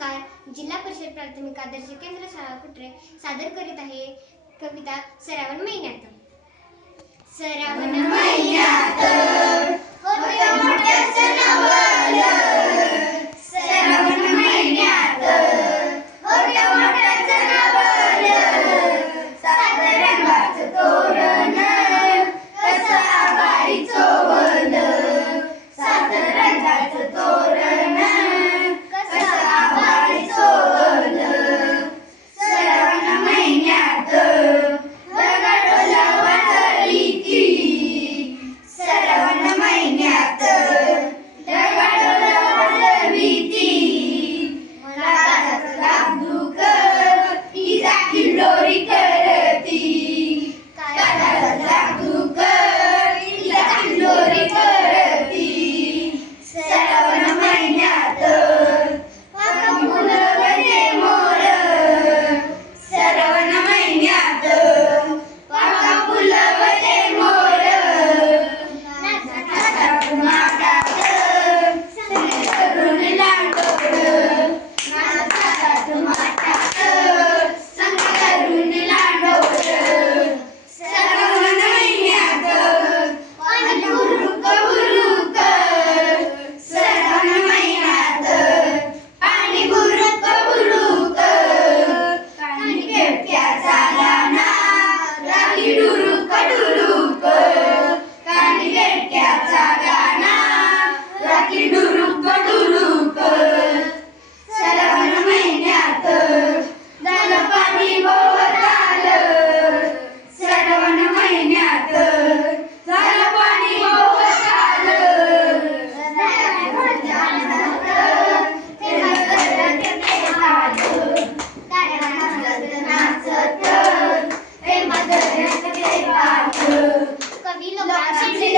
नमस्कार. जिल्हा परिषद प्राथमिक आदर्श केंद्र शाळा कुटरे सादर करीत आहे कविता श्रावण महिन्यात. श्रावण महिन्यात होते मोठ्याचं नवल, श्रावण महिन्यात होते मोठ्याचं नवल, सात रंगाचं तोरण कसं आभाळी चोवलं, सात रंगाचं तोरण कसं आभाळी चोवलं. श्रावण महिन्यात दगडोला वाजळीती, श्रावण महिन्यात दगडोला वाजळीती, काळाचं धाकधूक तिचा किल्लोरी करती, काळाचं धाकधूक तिचा किल्लोरी करती. श्रावण महिन्यात फुलवते मोर, श्रावण महिन्यात फुलवते मोर, नाचात माटात संग करून लांडोर, नाचात माटात संग करून लांडोर. श्रावण महिन्यात पाणी बुरुक बुरुक, श्रावण महिन्यात पाणी बुरुक बुरुक, कानी बेडक्याचा गाणा राखी डुरुक डुरुक, कानी बेडक्याचा गाणा राखी डुरुक डुरुक. श्रावण महिन्यात झालं पाणी भोवत आलं, श्रावण महिन्यात झालं पाणी भोवत आलं, कवी लोकांची